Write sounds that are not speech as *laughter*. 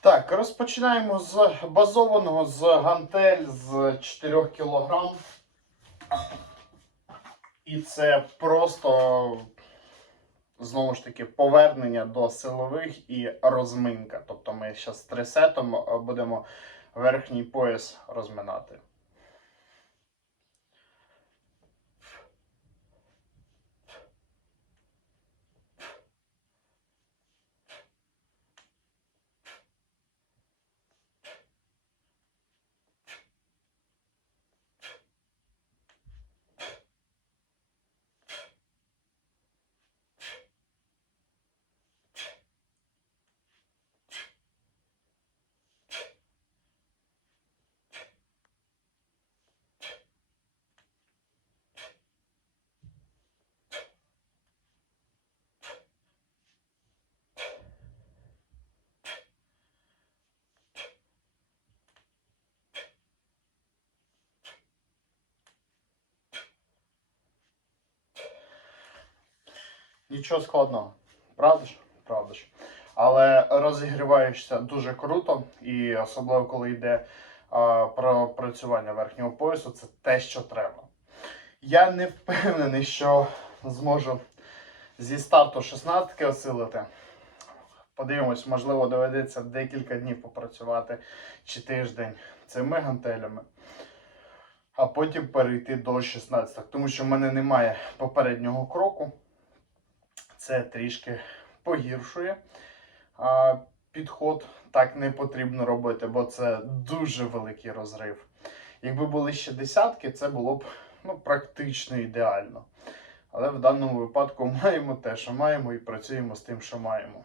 Так, розпочинаємо з базованого з гантель з 4 кг. І це просто знову ж таки повернення до силових і розминка. Тобто ми зараз трисетом будемо верхній пояс розминати. Нічого складного. Правда ж? Правда ж. Але розігріваєшся дуже круто, і особливо коли йде а, про працювання верхнього поясу, це те, що треба. Я не впевнений, що зможу зі старту 16 осилити. Подивимось, можливо, доведеться декілька днів попрацювати чи тиждень цими гантелями, а потім перейти до 16, тому що в мене немає попереднього кроку це трішки погіршує а, підход. Так не потрібно робити, бо це дуже великий розрив. Якби були ще десятки, це було б ну, практично ідеально. Але в даному випадку *laughs* маємо те, що маємо, і працюємо з тим, що маємо.